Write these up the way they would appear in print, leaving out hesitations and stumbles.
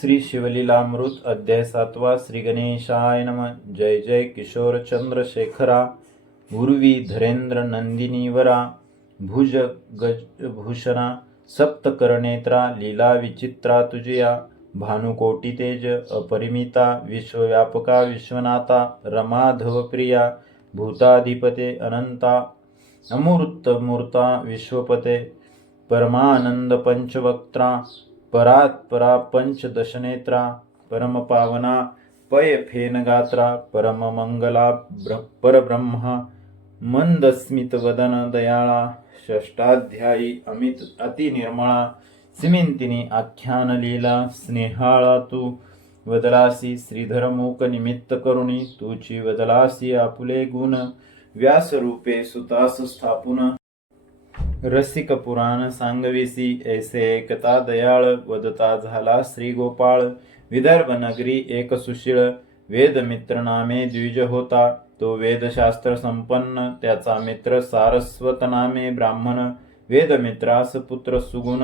श्री शिवलीलामृत अध्याय 7 श्री गणेशाय नमः। जय जय किशोर चंद्रशेखरा, उर्वी धरेंद्र नंदिनीवरा, भुज गजभूषणा, सप्तकरनेत्रा, लीला विचित्रा तुझिया, भानुकोटी तेज अपरिमिता, विश्वव्यापका विश्वनाथा, रमाधवप्रिया, भूताधिपते अनंता, अमूर्त मूर्ता विश्वपते, परमानंद पंचवक्त्रा, परात्परा पंचदशनेत्रा, परम पावना पय फेनगात्रा, परम मंगला परब्रह्मा, मंदस्मित वदन दयाळा, षष्टाध्यायी अमित अति निर्मळा, सिमिंतिनी आख्यान लीला स्नेहाळा तू वदलासी, श्रीधर मूक निमित्त करुणी तुची वदलासी आपुले गुण, व्यास रूपे सुतास स्थापुन रसिक पुराण सांगविसी, ऐसे एकता दयाळ वदता झाला श्री गोपाळ, विदर्भ नगरी एक सुशीळ, वेदमित्र नामे द्विज होता, तो वेदशास्त्र संपन्न, त्याचा मित्र सारस्वत नामे ब्राह्मण, वेदमित्रास पुत्र सुगुण,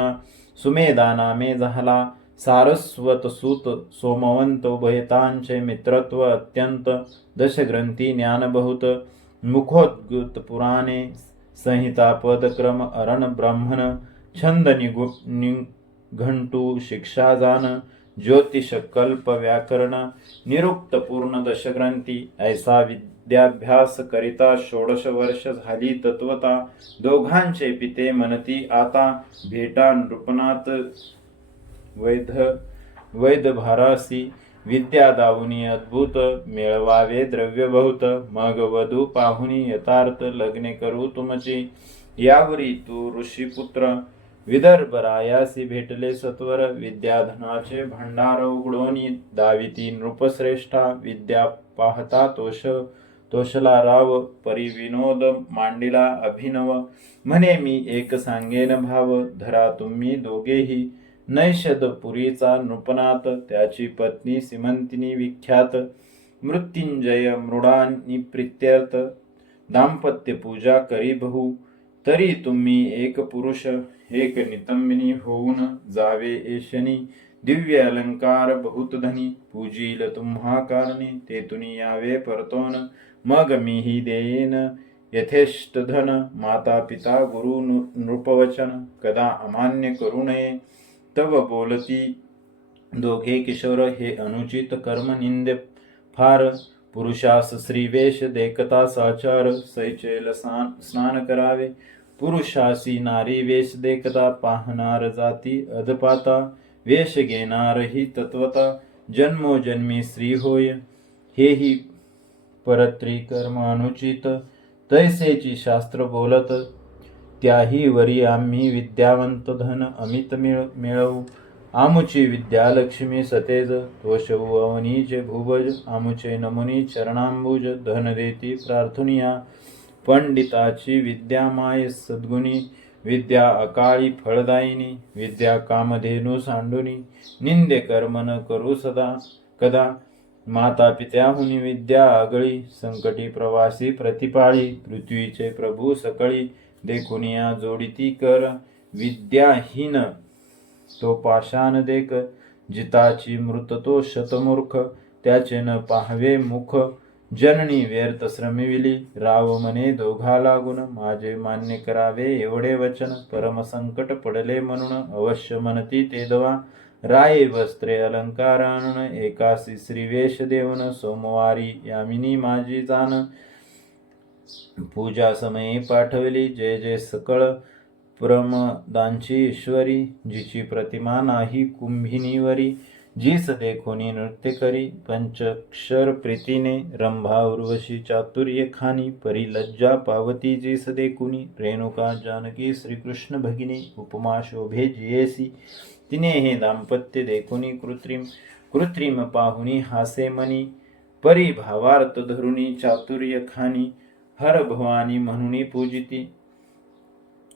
सुमेधा नामे झाला, सारस्वत सूत सोमवंत, उभयतांचे मित्रत्व अत्यंत, दशग्रंथी ज्ञान बहुत, मुखोद्गत पुराणे, संहिता पदक्रम अरण ब्राह्मण, छंद निघंटू शिक्षा जान, ज्योतिष कल्प व्याकरण, निरुक्त पूर्ण दशग्रंथी, ऐसा विद्याभ्यास करिता 16 वर्ष झाली तत्वता, दोघांचे पिते म्हणती आता, भेटा नृपनाथ वैद भारासी, विद्या दावुनी अद्भुत, मिळवावे द्रव्य बहुत, मग वधू पाहुनी यथार्थ, लग्ने करू तुमची, यावरी तू ऋषीपुत्र, विदर्भरायासी भेटले सत्वर, विद्याधनाचे भांडार उघडोनी, दाविती नृपश्रेष्ठा, विद्या पाहता तोषला राव, परिविनोद मांडिला अभिनव, म्हणे मी एक सांगेन भाव, धरा तुम्ही दोघेही, नैषद पुरीचा नृपनाथ, त्याची पत्नी सिमंतिनी विख्यात, मृत्युंजय मृडानी प्रित्यर्थ, दाम्पत्य पूजा करी बहु, तरी तुम्ही एक पुरुष, एक नितंबिनी होऊन जावे एशनी, दिव्य अलंकार बहुत धनी, पूजील तुम्हा कारणे, ते तुनी यावे परतोन, मग मीही देईन यथेष्ट धन, माता पिता गुरु नृपवचन, कदा अमान्य करू नये, तव बोलती दोघे किशोर, हे अनुचित कर्म निंदे फार, पुरुषास श्रीवेश देखता साचार, सैचेल स्नान करावे, पुरुषासी नारी वेश देखता, पाहणार जाती अधपाता, वेश घेणार ही तत्वता, जन्मोजन्मी स्त्री होय, हेही परत्री कर्म अनुचित, तैसेची शास्त्र बोलत, त्याही वरी आम्ही विद्यावंत धन अमित मिळवू, आमुची विद्यालक्ष्मी सतेज, तोषवू अवनीचे भुवज, आमुचे नमुनी चरणांबुज, धन देती प्रार्थनिया, पंडिताची विद्या माय सद्गुणी, विद्या अकाळी फळदायिनी, विद्या कामधेनू सांडुनी, निंदे कर्म न करू सदा कदा, माता पित्याहुनी विद्या आगळी, संकटी प्रवासी प्रतिपाळी, पृथ्वीचे प्रभू सकळी, देखुनिया जोडिती कर, विद्याहीन तो पाषाण देख, जिताची मृत तो शतमूर्ख, त्याचे न पाहवे मुख, जननी व्यर्थ श्रमिविली, राव मने दोघा लागून, माझे मान्य करावे एवढे वचन, परम संकट पडले म्हणून, अवश्य म्हणती ते दवा, राये वस्त्रे अलंकार आणून, एकासी श्रीवेश देवन, सोमवारी यामिनी माझी जाण, पूजा समयी पाठवली, जय जय सकळ प्रमदांची ईश्वरी, जिची प्रतिमा नाही कुंभिनीवरी, जीस देखोनी नृत्य करी, पंचक्षर प्रीतीने, रंभा उर्वशी चातुर्य खानी, परी लज्जा पावती जीस देखुनी, रेणुका जानकी श्रीकृष्ण भगिनी, उपमा शोभे जियेसी, तिने हे दाम्पत्य देखुनी कृत्रिम पाहुनी हासे मनी, परी भावार्थ धरुनी चातुर्य खानी, हर भवानी म्हणून पूजिती,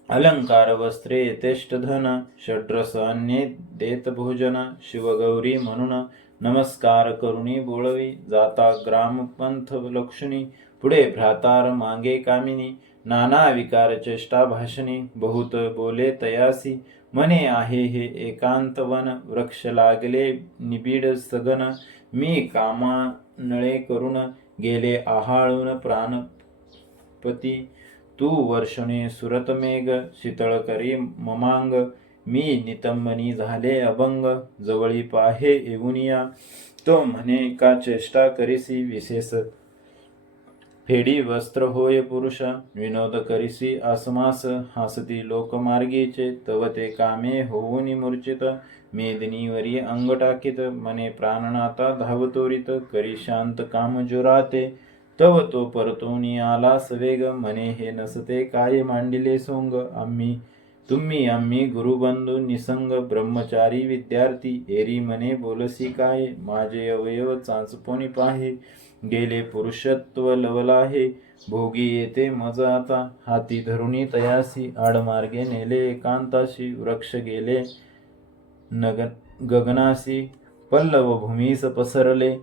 अलंकार वस्त्रे यथेष्ट धन, षड्रस अन्ये देत भोजन, शिवगौरी म्हणून नमस्कार करुणी बोळवी, जाता ग्रामपंथ लक्षणी, पुढे भ्रातार मागे कामिनी, नाना विकार चेष्टा भाषणी, बहुत बोले तयासी, म्हणे आहे हे एकांतवन, वृक्ष लागले निबिड सगन, मी कामानळे करून गेले आहाळून प्राणपती, तू वर्षणे सुरतमेघ शीतळ करी ममांग, मी नितंबनी झाले अभंग, जवळी पाहे येऊनिया, तो म्हणे का चेष्टा करीसी विशेष, फेडी वस्त्र होय पुरुष, विनोद करीसी आसमास, हासती लोक मार्गीचे, तव ते कामे होऊनी मूर्छित, मेदिनीवरी अंग टाकीत, मने प्राणनाथा धावतोरित, करी शांत काम जुराते, तव तो परतोनी आला सवेग, मने हे नसते काय मांडिले सोंग, तुम्ही गुरुबंधू निसंग, ब्रह्मचारी विद्यार्थी, एरी मने बोलसी काय, माझे अवयव चाचपोनी पाहे, गेले पुरुषत्व लवलाहे, भोगी येते मज आता, हाती धरुणी तयासी, आडमार्गे नेले एकांताशी, वृक्ष गेले गगनासी, पल्लव भूमीस पसरले,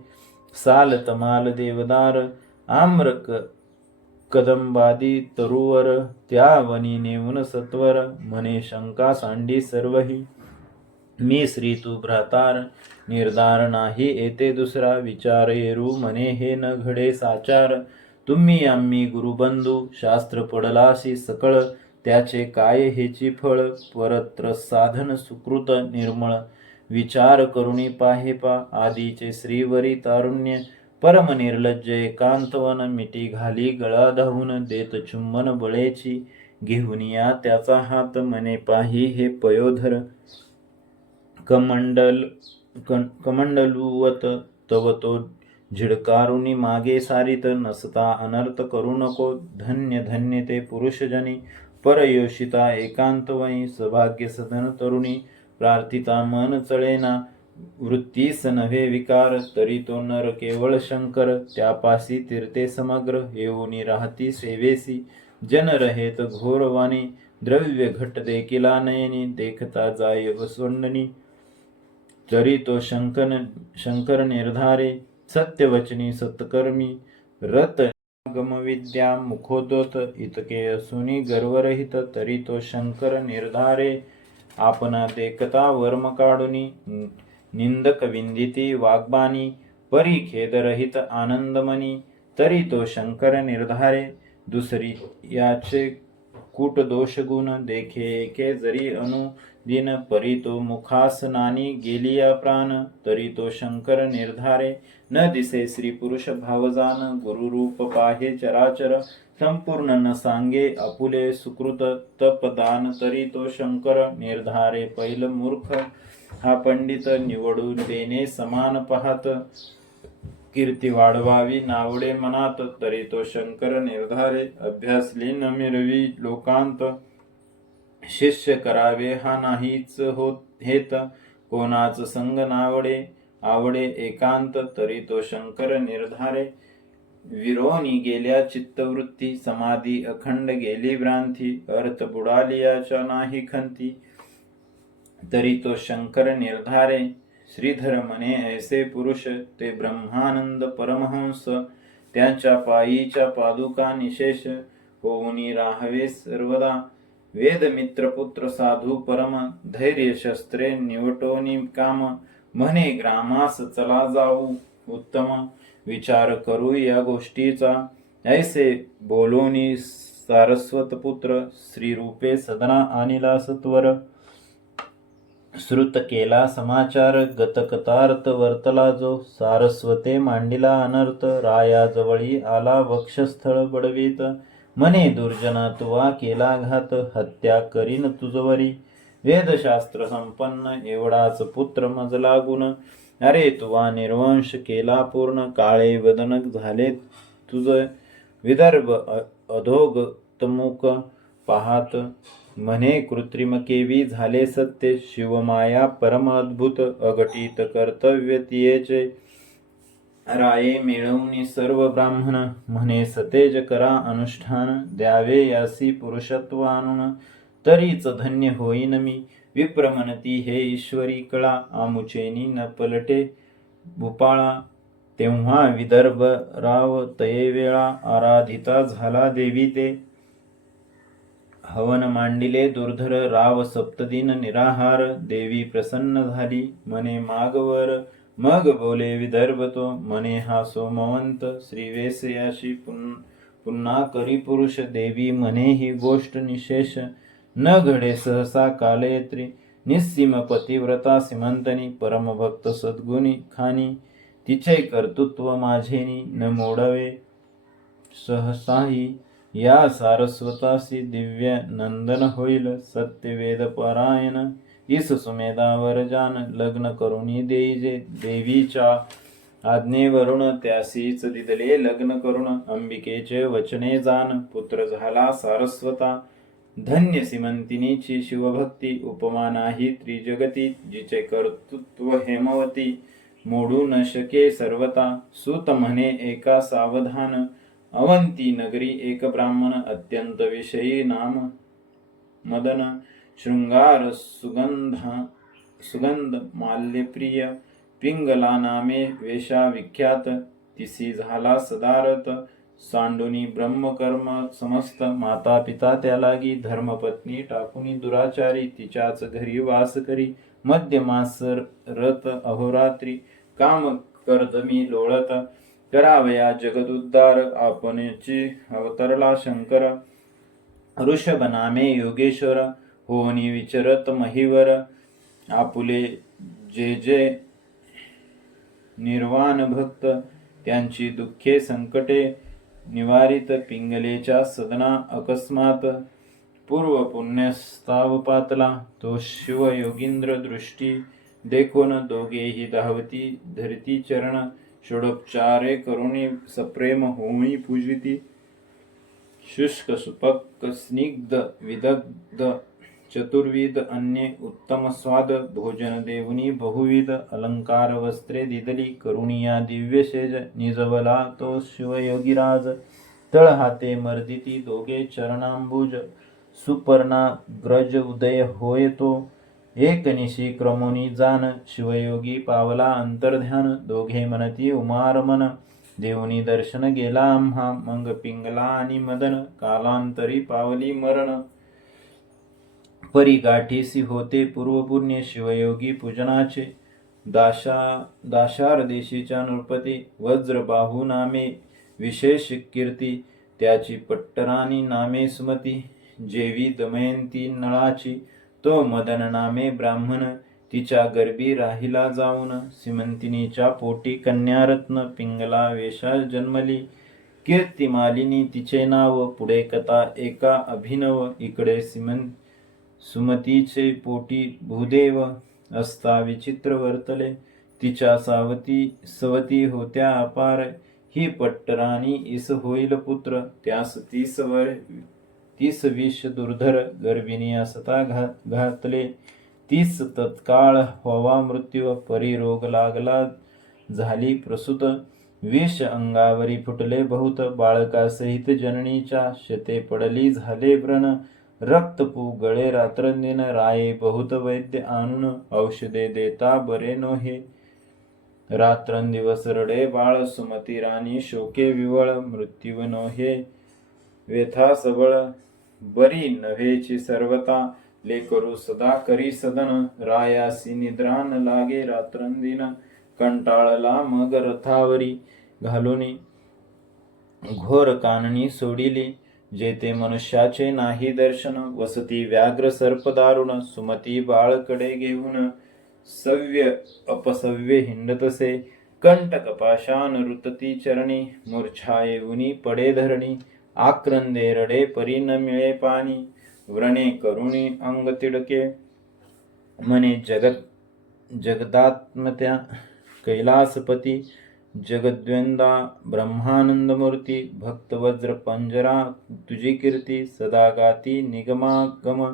साल तमाल देवदार, आम्र कदंबादी तरुवर, त्या वनी नेऊन सत्वर, म्हणे शंका सांडी सर्वही, मी श्री तू भ्रातार, निर्धार नाही येते दुसरा, विचार येरू म्हणे हे न घडे साचार, तुम्ही गुरुबंधू, शास्त्र पडलाशी सकळ, त्याचे काय हेची फळ, परत्र साधन सुकृत निर्मळ, विचार करुणी पाहे पा, आधीचे श्रीवरी तारुण्य, परम निर्लज्ज एकांतवन, मिठी घाली गळा धावून, देत चुंबन बळेची, घेऊन या त्याचा हात, मने पाही हे पयोधर, कमंडलुवत, तव तो झिडकारुनी मागे सारित, नसता अनर्थ करू नको, धन्य धन्य ते पुरुषजनी, परयोषिता एकांतवयी, सौभाग्य सदन तरुणी, प्रार्थिता मन चळेना, वृत्तीस नव्हे विकार, तरी तो नर केवळ शंकर, त्यापासी तीर्थे समग्र, येऊनी राहती सेवेसी, जन रहेत घोरवाणी, द्रव्य घट देखिला नयनी, देखता जाय वसवंडनी, तरी तो शंकर निर्धारे, सत्यवचनी सत्कर्मी, रत गमविद्या मुखोदोत, इतके असुनी गर्वरहित, तरी तो शंकर निर्धारे, आपणा देखता वर्म काढुनी, निंदक विंदिती वाग्बाणी, परी खेदरहित आनंदमनी, तरी तो शंकर निर्धारे, दुसरी याचे कूट दोष गुण, देखे एके जरी अनुदिन, परी तो मुखास नानी गेलिया प्राण, तरी तो शंकर निर्धारे, न दिसे स्त्री पुरुष भावजान, गुरुरूप पाहे चराचर, संपूर्ण न सांगे आपुले सुकृत तपदान, तरी तो शंकर निर्धारे, पैल मूर्ख हा पंडित, निवडून देणे समान पाहत, कीर्ती वाढवावी नावडे मनात, तरी तो शंकर निर्धारे, अभ्यासली न मिरवी लोकांत, शिष्य करावे हा नाहीच होत हेत, कोणाच संग नावडे आवडे एकांत, तरी तो शंकर निर्धारे, विरोनी गेल्या चित्तवृत्ती, समाधी अखंड गेली भ्रांती, अर्थ बुडालियाच्या नाही खंती, तरी तो शंकर निर्धारे, श्रीधर म्हणे ऐसे पुरुष, ते ब्रह्मानंद परमहंस, त्यांच्या पायीच्या पादुका निशेष, होऊनी राहावे सर्वदा, वेद मित्रपुत्र साधू परम, धैर्य शस्त्रे निवटोनी काम, म्हणे ग्रामास चला जाऊ उत्तम, विचार करू या गोष्टीचा, ऐसे बोलोनी सारस्वत पुत्र, श्रीरूपे सदना आणिला सत्वर, श्रुत केला समाचार, गतकथार्थ वर्तला जो, सारस्वते मांडिला अनर्थ, रायाजवळी आला वक्षस्थळ बडवीत, म्हणे दुर्जना तुवा केला घात, हत्या करीन तुझवरी, वेदशास्त्र संपन्न एवढाच पुत्र मज लागून, अरे तुवा निर्वंश केला पूर्ण, काळे वदनक झाले तुझ, विदर्भ अधोग तमुक पाहात, म्हणे कृत्रिम केवी झाले सत्य, शिवमाया परम अद्भुत, अघटित कर्तव्य तियेचे, राये मिळवणी सर्व ब्राह्मण, म्हणे सतेज करा अनुष्ठान, द्यावे यासी पुरुषत्व आणून, तरीच धन्य होईन मी, विप्र म्हणती हे ईश्वरी कळा, आमुचेनी न पलटे भूपाळा, तेव्हा विदर्भ राव तये वेळा, आराधिता झाला देवी ते, हवन मांडिले दुर्धर राव सप्तदिन निराहार देवी प्रसन्न झाली मने मागवर मग बोले विदर्भ तो मने हा सोमवंत श्रीवेसयाशी पुन्हा करी पुरुष देवी म्हणे ही गोष्ट निशेष न घडे सहसा कालयत्री निस्सीम पतिव्रता सीमंतनी परमभक्त सद्गुणी खानी तिचे कर्तृत्व माझेनी न मोडवे सहसाही या सारस्वतासी दिव्य नंदन होईल सत्यवेद परायण इस सुमेधावर जान लग्न करुणी देईजे देवीच्या आज्ञेवरून त्यासीच दिदले लग्न करून अंबिकेचे वचने जाण पुत्र झाला सारस्वता धन्य सीमंतिनीची शिवभक्ती उपमा नाही त्रिजगती जिचे कर्तृत्व हेमवती मोडू न शके सर्वता सूत म्हणे एका सावधान अवंती नगरी एक ब्राह्मण अत्यंत विषयी नाम मदन शृंगार सुगंध माल्यप्रिय पिंगला नामे वेशा विख्यात तिसी झाला सदारत सांडुनी ब्रह्मकर्म समस्त माता पिता त्यालागी धर्मपत्नी टाकुनी दुराचारी तिच्याच घरी वास करी मध्यमास रत अहोरात्री काम कर्दमी लोळत करावया जगदुद्धार आपणची अवतरला शंकर ऋषभ नामे योगेश्वर होनी विचरत महीवर आपुले जे जे निर्वाण भक्त त्यांची दुःखे संकटे निवारित पिंगलेच्या सदना अकस्मात पूर्व पुण्यस्ताव पातला तो शिव योगींद्र दृष्टी देखून दोघेही धावती धरती चरण षोडोपचारे करुणी सप्रेम होमी पूजिती शुष्क सुपक स्निग्ध विदग्ध चतुर्विध अन्ये उत्तम स्वाद भोजन देवनी बहुविध अलंकार वस्त्रे दिदली करुणिया दिव्य शेज निजवला तो शिवयोगीराज तळ हाते मर्दिती दोघे चरणांबुज सुपर्णा ग्रज उदय होय तो एक निशी क्रमोनी जान शिवयोगी पावला अंतर्ध्यान दोघे मनती उमारमन देवनी दर्शन गेला आम्हा मंग पिंगला आणि मदन कालांतरी पावली मरण परी गाठीसी होते पूर्वपुण्य शिवयोगी पूजनाचे दाशार देशीच्या नृपती वज्रबाहू नामे विशेष कीर्ती त्याची पट्टराणी नामे सुमती जेवी दमयंती नळाची तो मदन नामे ब्राह्मण तिच्या गर्भी राहिला जाऊन सीमंतिनीच्या पोटी कन्यारत्न पिंगला वेशा जन्मली कीर्तिमालिनी तिचे नाव पुढे कथा एका अभिनव इकडे सुमतीचे पोटी भूदेव असता विचित्र वर्तले तिच्या सवती होत्या अपार ही पट्टराणी इस होईल पुत्र त्यास 30 विष दुर्धर गर्भिणी असता घातले 30 तत्काळ व्हावा मृत्यू परी रोग लागला झाली प्रसूत विष अंगावरी फुटले बहुत बाळकासहित जननीच्या शते पडली झाले व्रण रक्तपू गळे रात्रंदिन राये बहुत वैद्य आणून औषधे देता बरे नोहे रात्रंदिवस रडे बाळ सुमती राणी शोके विवळ मृत्यू नोहे व्यथा सबळ बरी नव्हेची सर्वता लेकरू सदा करी सदन रायासी निद्रा न लागे रात्रंदिन कंटाळला मग रथावरी घालुनी घोर काननी सोडिली जेते मनुष्याचे नाही दर्शन वसती व्याघ्र सर्प दारुण सुमती बाळकडे घेऊन सव्य अपसव्य हिंडतसे कंटक पाशान रुतती चरणी मूर्छा येऊनी पडे धरणी आक्रंदे रडे परी न मिळे पाणी व्रणे करुणी अंग तिडके मने जगदात्मत्या कैलासपती जगद्वेंदा ब्रह्मानंदमूर्ती भक्तवज्र पंजरा तुझी कीर्ती सदा गाती निगमागम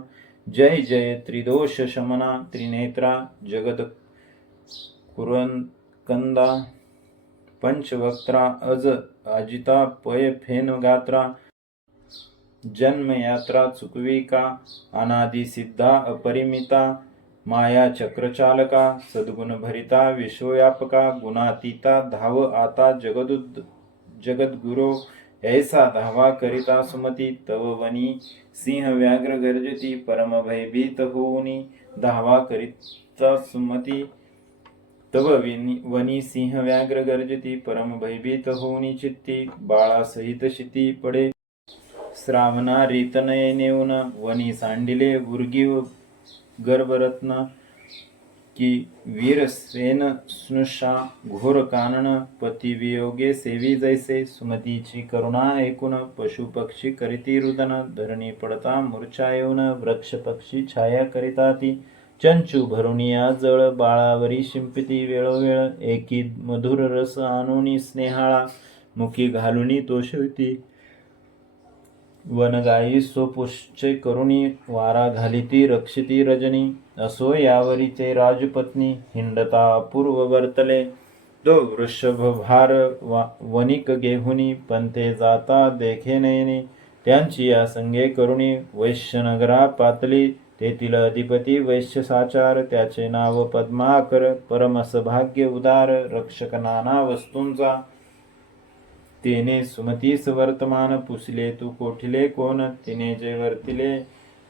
जय जय त्रिदोष शमना त्रिनेत्रा जगद कुरंकंदा पंचवक्त्रा अज अजिता पय फेन गात्रा जन्मयात्रा चुकविका अनादि सिद्धा अपरिमिता माया चक्रचालका सद्गुण भरिता विश्वव्यापका गुणातीता धाव आता जगद्गुरो ऐसा धावा करिता सुमती तव वनी सिंह व्याघ्र गर्जती परम भयभीत होऊनी धावा करिता सुमती तव वनी सिंह व्याघ्र गर्जती परम भयभीत होऊनी चित्ती बाळासहित शिती पडे श्रावणा रीतनये नेऊन वनी सांडिले उर्गी गर्भरत्न की वीर सेन स्नुषा घोर कानन पती वियोगे सेवी जैसे सुमतीची करुणा ऐकून पशु पक्षी करीती रुदन धरणी पडता मूर्छा येऊन वृक्ष पक्षी छाया करिता ती चंचू भरुनिया जळ बाळावरी शिंपिती वेळोवेळ एकी मधुर रस आणूनी स्नेहाळा मुखी घालुनी तोषविती वनगायी स्वपुष्चे करुणी वारा घालिती रक्षिती रजनी असो यावरीचे राजपत्नी हिंडता अपूर्व वर्तले तो वृषभभार वनिक गेहुनी पंथे जाता देखे नयनी त्यांची या संगे करुणी वैश्यनगरा पातली तेथील अधिपती वैश्य साचार त्याचे नाव पद्माकर परमस भाग्य उदार रक्षक नाना वस्तूंचा तेने सुमतीस वर्तमान पुसले तू कोठिले कोण तिने जे वर्तिले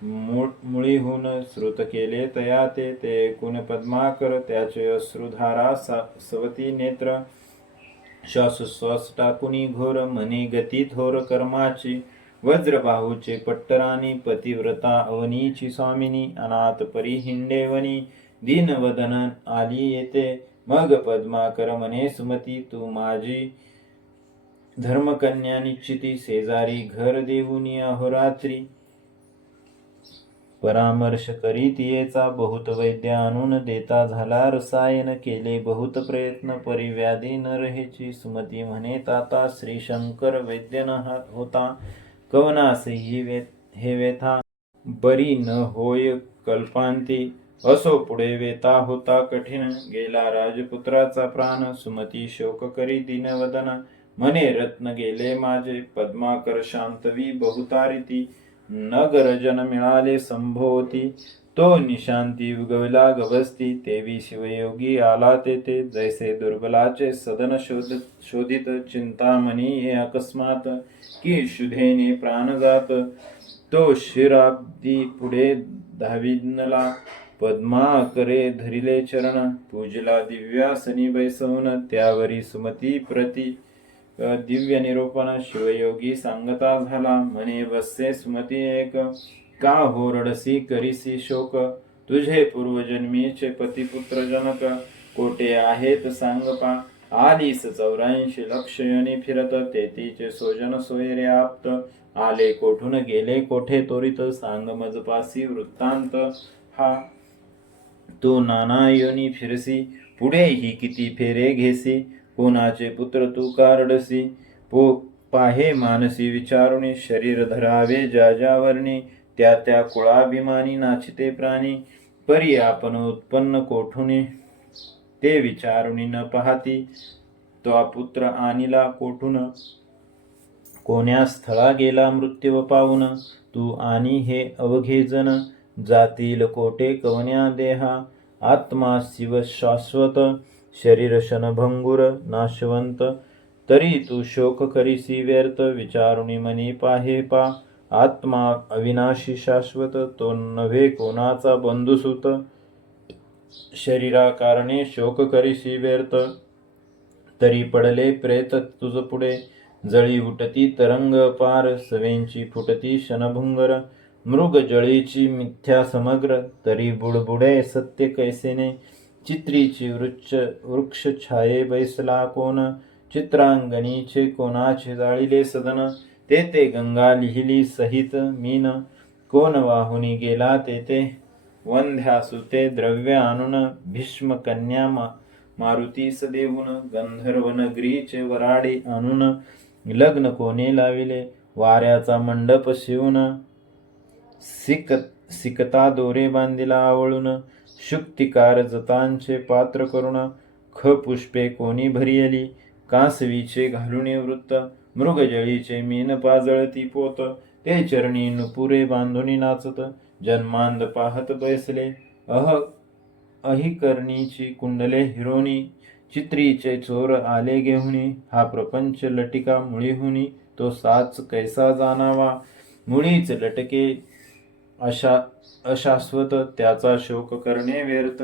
मुळीहून श्रुत केले तया ते ऐकून पद्माकर त्याचे अश्रुधारा सवती नेत्र श्वासोश्वास टाकुनी घोर मनी गती थोर कर्माची वज्रबाहूचे पट्टराणी पतिव्रता अवनीची स्वामिनी अनाथ परी हिंडेवनी दीनवदन आली येते मग पद्माकर म्हणे सुमती तू माझी धर्मकन्या निश्चिती शेजारी घर देऊनी अहोरात्री परामर्श करीत येचा बहुत वैद्य आणून देता झाला रसायन केले बहुत प्रयत्न परिव्याधी न रहेची सुमती म्हणे ताता श्री शंकर वैद्य न होता कवनासे हे व्यथा बरी न होय कल्पांती असो पुढे वेता होता कठीण गेला राजपुत्राचा प्राण सुमती शोक करी दीनवदन म्हणे रत्न गेले माझे पद्माकर शांतवी बहुतारिती न गरजन मिळाले संभोवती तो निशांती उगवला गवस्ती तेवी शिवयोगी आला तेथे जैसे दुर्बलाचे सदन शोधित चिंतामणी हे अकस्मात की शुधेने प्राण जात तो शिराब्दी पुढे धाविनला पद्माकरे धरिले चरण पूजला दिव्यासनी बैसवून त्यावरी सुमती प्रती दिव्य निरूपण शिवयोगी सांगता झाला म्हणे वत्से सुमती एक का होरडसी करीसी शोक तुझे पूर्वजन्मीचे पतिपुत्र जनक कोटे आहेत सांग पा आलीस 84 लक्ष योनी फिरत तेतीचे सोजन सोयरे आप्त आले कोठून गेले कोठे तोरित सांग मजपासी वृत्तांत हा तो नाना योनी फिरसी पुढे ही किती फेरे घेसी कोणाचे पुत्र तू कारडसी पाहे मानसी विचारुनी शरीर धरावे ज्यावर्णी त्या त्या कुळाभिमानी नाचिते प्राणी परी आपण उत्पन्न कोठुनी ते विचारुनी न पाहती तो पुत्र आणिला कोठून कोण्या स्थळा गेला मृत्यू पावून तू आणि हे अवघे जन जातील कोटे कवन्या देहा आत्मा शिव शाश्वत शरीर क्षणभंगुर नाशवंत तरी तू शोक करीसी व्यर्थ विचारुनी मनी पाहे पा आत्मा अविनाशी शाश्वत तो नव्हे कोणाचा बंधुसूत शरीरा कारणे शोक करीसी व्यर्थ तरी पडले प्रेत तुझ पुढे जळी उठती तरंग पार सवेंची फुटती क्षणभंगर मृग जळीची मिथ्या समग्र तरी बुडबुडे सत्य कैसेने चित्रीची वृक्ष छाये बैसला कोण चित्रांगणीचे कोणाचे जाळिले सदन तेथे गंगा लिहिली सहित मीन कोण वाहुनी गेला तेथे वंध्यासुते द्रव्य आणून भीष्म कन्या मारुतीस देऊन गंधर्व नगरीचे वराडे आणून लग्न कोणे लाविले वाऱ्याचा मंडप शिवून सिकता दोरे बांधिला आवळून शुक्तिकार जतांचे पात्र करुण पुष्पे कोणी भरियली कासवीचे घालुणे वृत्त मृगजळीचे मीन पाजळती पोत ते चरणी नुपुरे बांधुनी नाचत जन्मांध पाहत बैसले अहिकर्णीची कुंडले हिरोनी चित्रीचे चोर आले घेऊनी हा प्रपंच लटिका मुळीहुनी तो साच कैसा जाणावा. मुळीच लटके अशाश्वत, त्याचा शोक करणे व्यर्थ.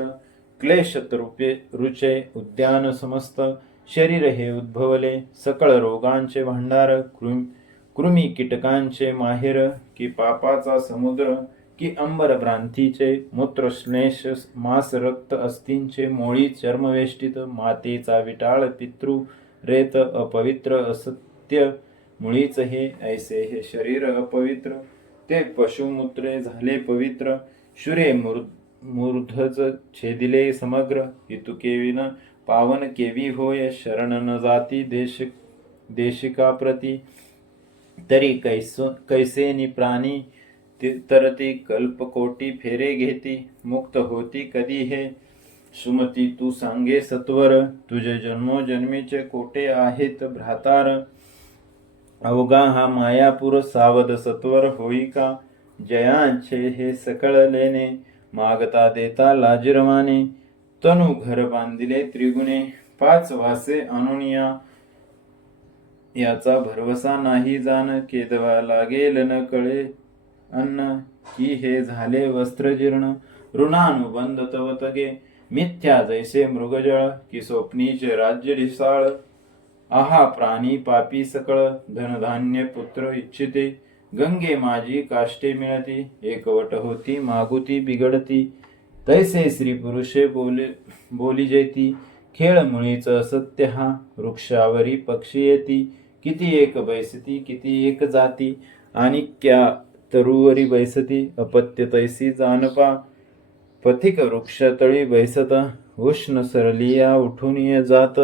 क्लेश रूपे रुचे उद्यान समस्त, शरीर हे उद्भवले सकळ रोगांचे भांडार. कृमी कीटकांचे माहेर, की पापाचा समुद्र, की अंबर भ्रांतीचे मूत्र श्लेष मांस रक्त अस्थिंचे मोळी चर्मवेष्टित. मातेचा विटाळ पितृ रेत अपवित्र असत्य, मुळीच हे ऐसे हे शरीर अपवित्र. ते पशुमूत्रे झाले पवित्र, शुरे मूर्धज छेदिले समग्र. हितुकेविन पावन केवी होय, शरण न जाती देशिका प्रती. तरी कैसेनी प्राणी तरती, कल्पकोटी फेरे घेती. मुक्त होती कधी हे सुमती, तू सांगे सत्वर. तुझे जन्मोजन्मीचे कोटे आहेत भ्रातार. अवघा हा मायापूर सावध सत्वर होई का. जयांचे हे सकळ लेणे, मागता देता लाजिरवाने. तनु घर बांधिले त्रिगुणे, 5 वासे अनुनिया. याचा भरवसा नाही जाण, केदवा लागेल न कळे अन्न. की हे झाले वस्त्र जीर्ण, ऋणानुबंध तव तगे. मिथ्या जैसे मृगजळ, की स्वप्नीचे राज्य ढिसाळ. आहा प्राणी पापी सकळ, धनधान्य पुत्र इच्छिते. गंगे माझी काष्टे मिळती, एकवट होती मागुती बिघडती. तैसे स्त्री पुरुषे बोली जेती, खेळ मुळीच असत्य हा. वृक्षावरी पक्षी येती, किती एक बैसती किती एक जाती. आणि क्या तरुवरी बैसती, अपत्य तैसी जानपा. पथिक वृक्षतळी बैसत, उष्ण सरलिया उठून जात.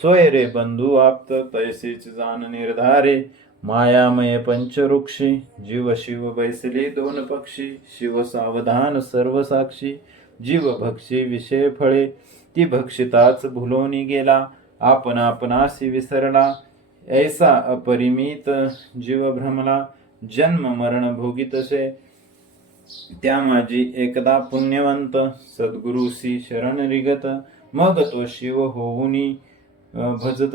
सोय रे बंधू आप्त, तैसेच जान निर्धारे. मायामय पंचवृक्षी, जीव शिव बैसले 2 पक्षी. शिव सावधान सर्व साक्षी, जीव भक्षी विषय फळे. ती भक्षिताच भुलोनी गेला, आपण आपणासी विसरला. ऐसा अपरिमित जीव भ्रमला, जन्म मरण भोगीतसे. त्या माझी एकदा पुण्यवंत, सद्गुरुसी शरण रिगत. मग तो शिव होऊनी भजत,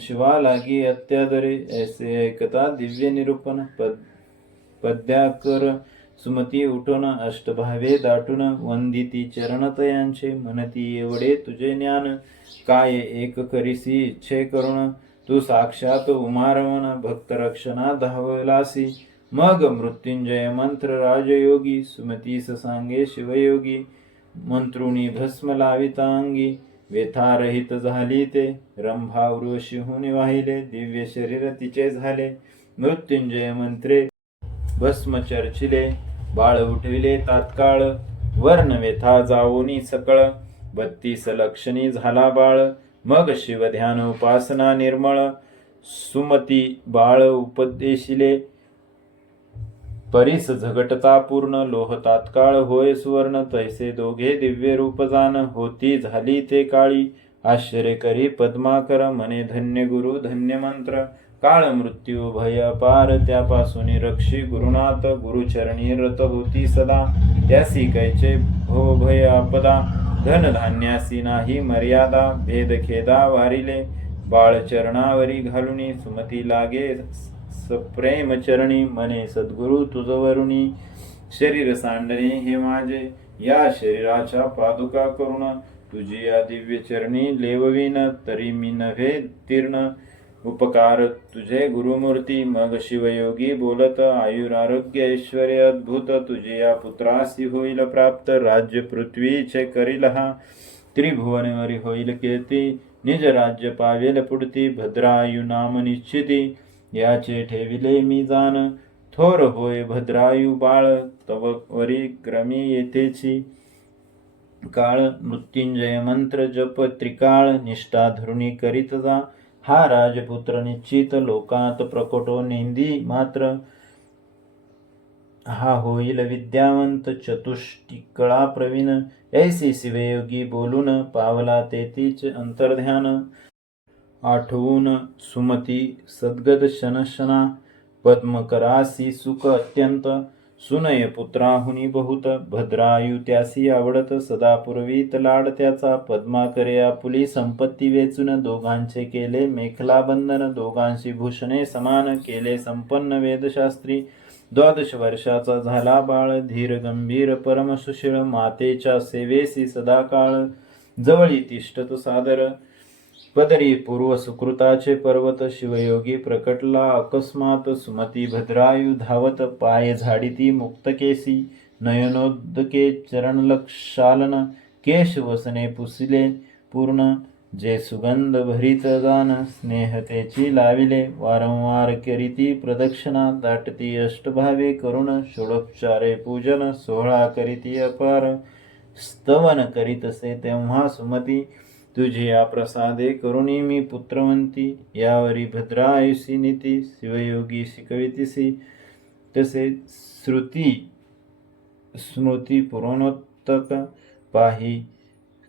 शिवा लागी अत्यादरे. ऐसे ऐकता दिव्य निरूपण, पद्याकर सुमती उठून. अष्टभावे दाटून वंदिती चरणतयांचे. म्हणती एवढे तुझे ज्ञान, काय एक करीसी इच्छे करुण. तू साक्षात उमारवण, भक्तरक्षणा धावलासी. मग मृत्युंजय मंत्र राजयोगी, सुमतीस सांगे शिवयोगी. मंत्रुणी भस्म लाविता अंगी, व्यथारहित झाली ते. रंभा उर्वशीहून वाहिले, दिव्य शरीर तिचे झाले. मृत्युंजय मंत्रे भस्म चर्चिले, बाळ उठविले तात्काळ. वर्ण व्यथा जावोनी सकळ, 32 लक्षणी झाला बाळ. मग शिवध्यान उपासना निर्मळ, सुमती बाळ उपदेशिले. परीस झगटता पूर्ण, लोह तात्काळ होय सुवर्ण. तैसे दोघे दिव्य रूप जाण, होती झाली ते काळी. आश्चर्य करी पद्माकर, म्हणे धन्य गुरु धन्य मंत्र. काळ मृत्यू भय अपार, त्यापासून रक्षी गुरुनाथ. गुरुचरणी रत होती सदा, त्यासी कैचे भव भय आपदा. धन धान्यासी नाही मर्यादा, भेद खेदा वारिले. बाळ चरणावरी घालुनी, सुमती लागे सप्रेम चरणी. म्हणे सद्गुरु तुझवरुणी, शरीर सांडणे हे माझे. या शरीराच्या पादुका करुण, तुझी या दिव्य चरणी लेववीन. तरी मी नव्हे तीर्ण, उपकार तुझे गुरुमूर्ती. मग शिवयोगी बोलत, आयुरारोग्य ऐश्वर अद्भुत. तुझे या पुत्रासी होईल प्राप्त, राज्य पृथ्वीचे करील हा. त्रिभुवनवरी होईल कीर्ती, निज राज्य पावेल पुढती. भद्रायु नाम निश्चिती, याचे ठेविले मी जाण. थोर होय भद्रायु बाळ, तव वरी क्रमी येतेची. काळ मृत्युंजय मंत्र जप त्रिकाळ, निष्ठा धरुणी करीत जा. हा राजपुत्र निश्चित, लोकात प्रकटो नेंदी मात्र. हा होईल विद्यावंत, चतुष्टिकळा प्रवीण. ऐसी शिवयोगी बोलून, पावला तेथीच अंतर्ध्यान. आठवून सुमती सद्गद शनशना, पद्मकरासी सुख अत्यंत. सुनय पुत्राहुनी बहुत भद्रायु त्यासी आवडत सदा पुरवीत लाड त्याचा पद्मा करे आपुली संपत्ती वेचून दोघांचे केले मेखला बंधन दोघांशी भूषणे समान केले संपन्न वेदशास्त्री 12 वर्षाचा झाला बाळ धीर गंभीर परम सुशील मातेच्या सेवेसी सदाकाळ जवळी तिष्ठत सादर पदरी पूर्व सुकृताचे पर्वत शिवयोगी प्रकटला अकस्मात सुमती भद्रायु धावत पाय झाडिती मुक्तकेसी नयनोदके चरणलक्षालन केश वसने पुसिले पूर्ण जे सुगंध भरीत जान स्नेहतेची लाविले वारंवार करीती प्रदक्षिणा दाटती अष्टभावे करुण षोडोपचारे पूजन सोहळा करीती अपार स्तवन करीतसे तेव्हा सुमती तुझिया प्रसादे करुणी मी पुत्रवंती यावरी भद्रायुषी नीती शिवयोगी शिकवितीसी तसे स्मृती पुराणोत्तक पाही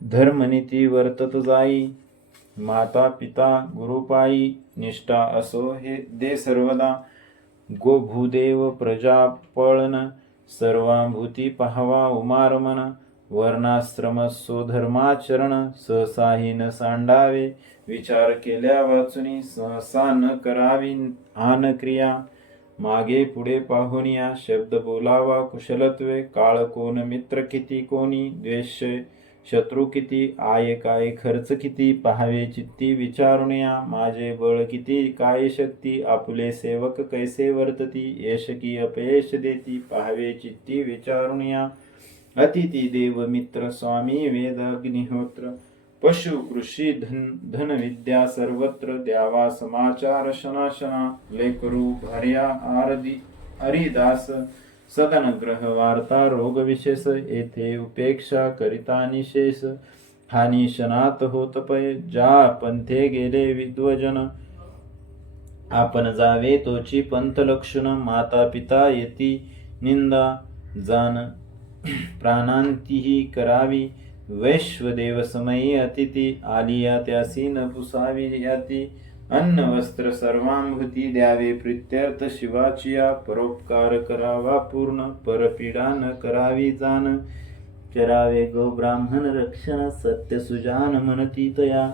धर्मनीती वर्तत जाई माता पिता गुरुपायी निष्ठा असो हे दे सर्वदा गो भूदेव प्रजा पळन सर्वाभूती पाहवा उमारमन वर्णाश्रम स्वधर्माचरण सहसाही न सांडावे विचार केल्या वाचुनी सहसा न करावी आन क्रिया मागे पुढे पाहुनिया शब्द बोलावा कुशलत्वे काळ कोण मित्र किती कोणी द्वेष शत्रू किती आय काय खर्च किती पाहावे चित्ती विचारुनिया माझे बळ किती काय शक्ती आपुले सेवक कैसे वर्तती यश की अपयश देती पाहावे चित्ती विचारुनिया अतिथी देव मित्र स्वामी वेद अग्निहोत्र पशु कृषी धन विद्या सर्वत्र द्यावा समाचार शनाशना लेकरू भार्या आरदी हरिदास सदन ग्रह वार्ता रोग विशेष येथे उपेक्षा करिता निशेष हानी शनात होत पय ज्या पंथे गेले विद्वजन आपण जावे तोची पंथ लक्षण माता पिता येती निंदा जाण प्राणांतीही करावी वैश्वदेव समयी अतिथी आलिया त्यासी न पुसावी याती अन्न वस्त्र सर्वांभूती द्यावे प्रित्यर्थ शिवाचिया परोपकार करावा पूर्ण परपीडा न करावी जाण करावे गो ब्राह्मण रक्षण सत्य सुजान मनती तया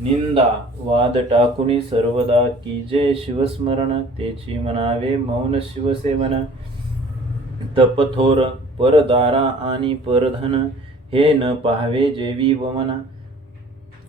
निंदा वाद टाकुनी सर्वदा कीजे शिवस्मरण तेची मनावे मौन शिवसेवन तपथोर परदारा आणि परधन हे न पाहावे जेवी वमन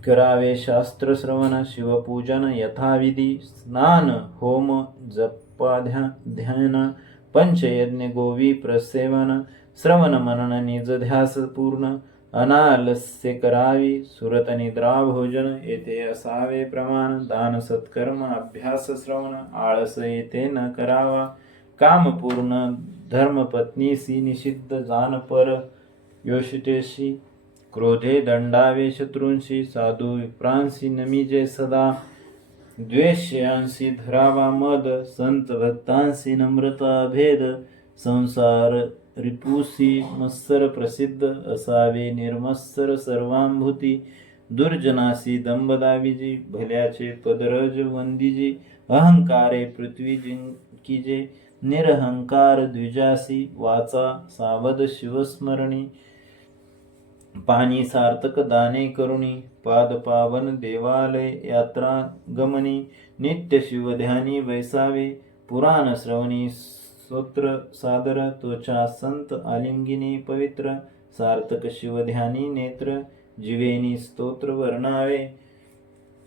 करावे शास्त्र श्रवण शिवपूजन यथाविधी स्नान होम जपाध्यान पंचयज्ञ गोवी प्रसेवन श्रवण मनन निज ध्यास पूर्ण अनालस्य करावी सुरत निद्रा भोजन येथे असावे प्रमाण दान सत्कर्म अभ्यास श्रवण आळस येथे न करावा कामपूर्ण धर्मपत्नीसी निषिद्ध जान पर योषितेशी क्रोधे दंडावे शत्रूंशी साधू विप्रांसी नमीजे सदा द्वेष्यांशी धरावा मद संत भक्तांशी नम्रता भेद संसार रिपुसी मत्सर प्रसिद्ध असावे निर्मत्सर सर्वांभूती दुर्जनासी दंबदाविजी भल्याचे पदरज वंदिजी अहंकारे पृथ्वी जिंकीजे निरहंकार द्विजासी वाचा सावध शिवस्मरणी पाणी सार्थक दाने करुणी पाद पावन देवालय यात्रा गमनी नित्य शिवध्यानी वैसावे पुराण श्रवणी स्तोत्र सादर त्वचा संत आलिंगिनी पवित्र सार्थक शिवध्यानी नेत्र जीवेनी स्तोत्र वर्णावे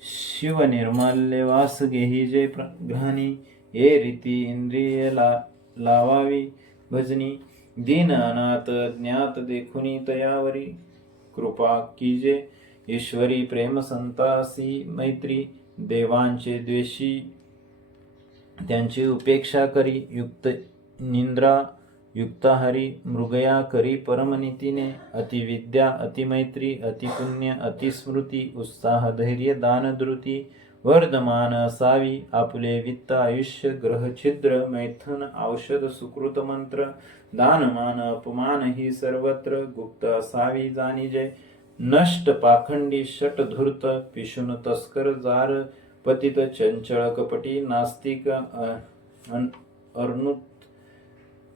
शिव निर्माल्य वास गेही घाणी हे रीती इंद्रिय लावावी भजनी दीन अनाथ ज्ञात देखुनी तयावरी कृपा कीजे ईश्वरी प्रेम संतासी मैत्री देवांचे द्वेषी त्यांची उपेक्षा करी युक्त निंद्रा युक्ताहारी मृगया करी परमनीतीने अतिविद्या अतिमैत्री अतिपुण्य अतिस्मृती उत्साह धैर्य दानद्रुती वर्धमान असावी आपुले वित्त आयुष्य ग्रह छिद्र मैथुन औषध सुकृत मंत्र दानमान अपमान ही सर्वत्र गुप्त असावी जाणीजे नष्ट पाखंडी शट धूर्त पिशुन तस्कर जार पतित चंचळ कपटी नास्तिक अर्नुत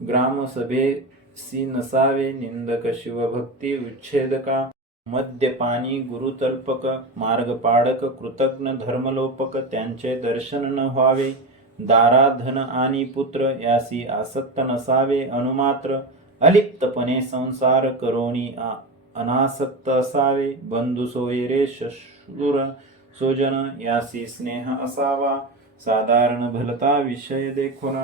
ग्रामसभेसी नसावे निंदक शिवभक्ती उच्छेदका मद्यपानी गुरुतल्पक मार्गपाडक कृतज्ञ धर्मलोपक त्यांचे दर्शन न व्हावे दारा धन आणि पुत्र यासी आसक्त नसावे अनुमात्र अलिप्तपणे संसार करोनी अनासक्त असावे बंधू सोयरे शशूर सोजन यासी स्नेह असावा साधारण भलता विषय देखून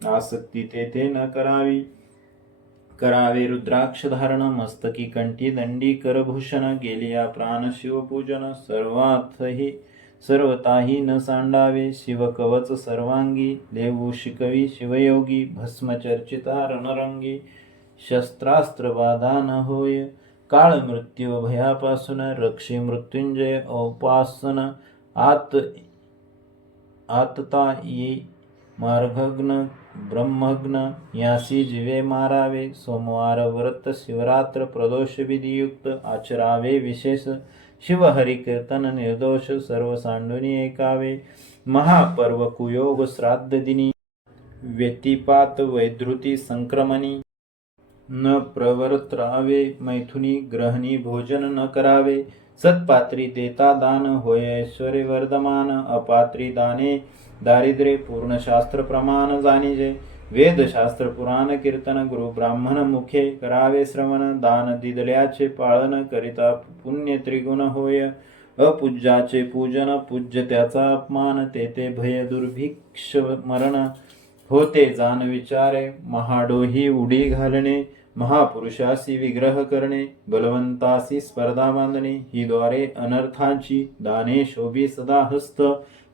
आसक्ती तेथे न करावे रुद्राक्ष धारण मस्तकी कंठी दंडी करभूषण गेलिया प्राण शिवपूजन सर्वताही न सांडावे शिवकवच सर्वांगी लेवू शिकवी शिवयोगी भस्मचर्चिता रणरंगी शस्त्रास्त्र बाधा न होय काळ मृत्यू भयापासून रक्षी मृत्युंजय औपासन आतता ये मार्गग्न ब्रह्मग्न यासी जीवे मारावे सोमवार व्रत शिवरात्र प्रदोष विधियुक्त आचरावे विशेष शिवहरी कीर्तन निर्दोष सर्व सांडुनी ऐकावे महापर्व कुयोग श्राद्ध दिनी व्यतिपात वैधृती संक्रमणी न प्रवर्त्रावे मैथुनी ग्रहणी भोजन न करावे सत्पात्री देता दान होय ऐश्वर्य वर्धमान अपात्री दाने दारिद्र्य पूर्ण शास्त्र प्रमाण जाणीजे वेदशास्त्र पुराण कीर्तन गुरु ब्राह्मण मुखे करावे श्रवण दान दिदल्याचे पाळन करिता पुण्य त्रिगुण होय अपूज्याचे पूजन पूज्य त्याचा अपमान तेथे भय दुर्भिक्ष मरण होते जाण विचारे महाडोही उडी घालणे महापुरुषासी विग्रह करणे बलवंतासी स्पर्धा बांधणे ही द्वारे अनर्थाची दाने शोभी सदा हस्त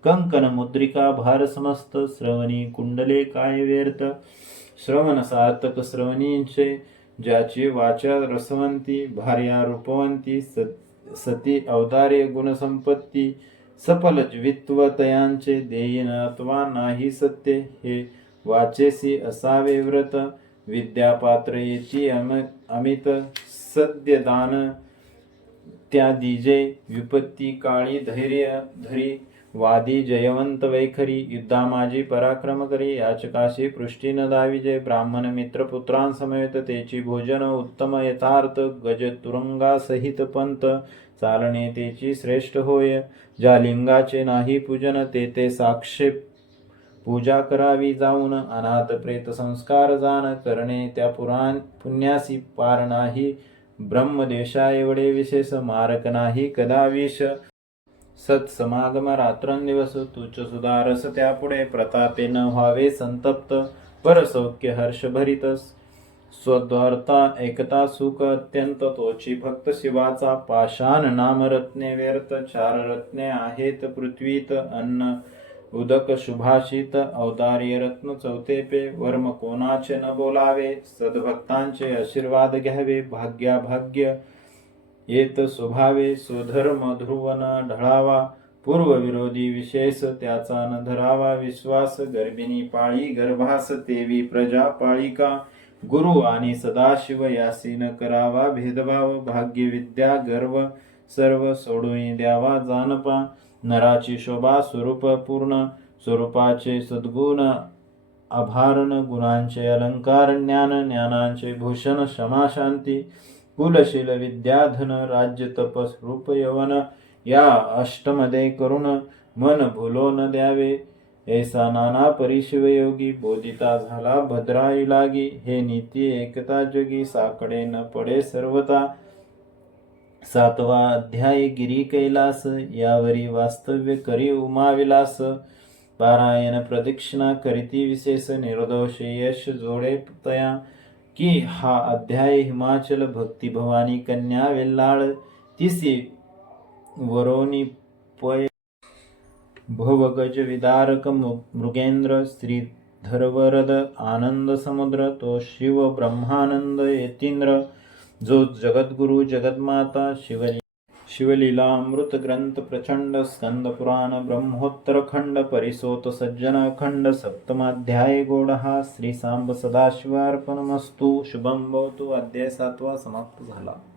कंकन मुद्रिका भार समस्त श्रवणी कुंडले काय व्यर्थ श्रवण सार्थक श्रवणींचे ज्याची वाचा रसवंती भार्या रूपवंती सती अवतारे गुणसंपत्ती सफल जिवित्व तयांचे देईन अथवा नाही सत्य हे वाचेसी असावे व्रत विद्यापात्र येची अमित सद्य दान त्या दिजे विपत्ती काळी धैर्य धरी वादी जयवंत वैखरी युद्धा माझी पराक्रम करी याचकाशी पृष्टी न दाविजे ब्राह्मण मित्र पुत्रांसमेत तेची भोजन उत्तम यथार्थ गज तुरुंगा सहित पंत चालणे तेची श्रेष्ठ होय ज्या लिंगाचे नाही पूजन ते साक्षेप पूजा करावी जाऊन अनाथ प्रेत संस्कार जाण करणे त्या पुण्यासी पार नाही ब्रह्मदेशा एवढे विशेष मारक नाही कदा विष सत्समागम रात्रंदिवस तुच्छ सुधारस त्यापुढे प्रतापे न व्हावे संतप्त परसौख्य हर्षभरित स्वद्वार्ता एकता सुख अत्यंत तोची भक्त शिवाचा पाषाण नाम रत्ने व्यर्थ चार रत्ने आहेत पृथ्वीत अन्न उदक शुभाषित अवतार्य रत्न चौथेपे वर्म कोणाचे न बोलावे सद्भक्तांचे आशीर्वाद घ्यावे भाग्य येत स्वभावे स्वधर्म ध्रुवन ढळावा पूर्वविरोधी विशेष त्याचा न धरावा विश्वास गर्भिणी पाळी गर्भास तेवी प्रजा पाळिका गुरु आणि सदाशिव यासी न करावा भेदभाव भाग्य विद्या गर्व सर्व सोडून द्यावा जानपा नराची शोभा स्वरूप पूर्ण स्वरूपाचे सद्गुण आभारण गुणांचे अलंकार ज्ञानांचे भूषण क्षमा शांती कुलशील विद्याधन राज्य तपस रूप यवन या अष्टमध्ये करुण मन भुलो न द्यावे ऐसा नाना परिशिवयोगी बोधिता झाला भद्राई लागी हे नीती एकता जगी साकडे न पडे सर्वता 7वा अध्याय गिरी कैलास यावरी वास्तव्य करी उमाविलास पारायण प्रदक्षिणा करीती विशेष निर्दोष यश जोडे तया की हा अध्याय हिमाचल भक्ती भवानी कन्या वेल्लाळ तिसी वरोनी पय भवगज विदारक मृगेंद्र श्रीधरवरद आनंद समुद्र तो शिव ब्रह्मानंद यतींद्र जो जगद्गुरु जगन्माता शिवलीला अमृत ग्रंथ प्रचंड स्कंद पुराण ब्रह्मोत्तर खंड परिसोत सज्जन अखंड सप्तमाध्याय गोडहा श्री सांब सदाशिवार्पणमस्तु शुभम भवतु अध्याय 7वा समाप्त झाला.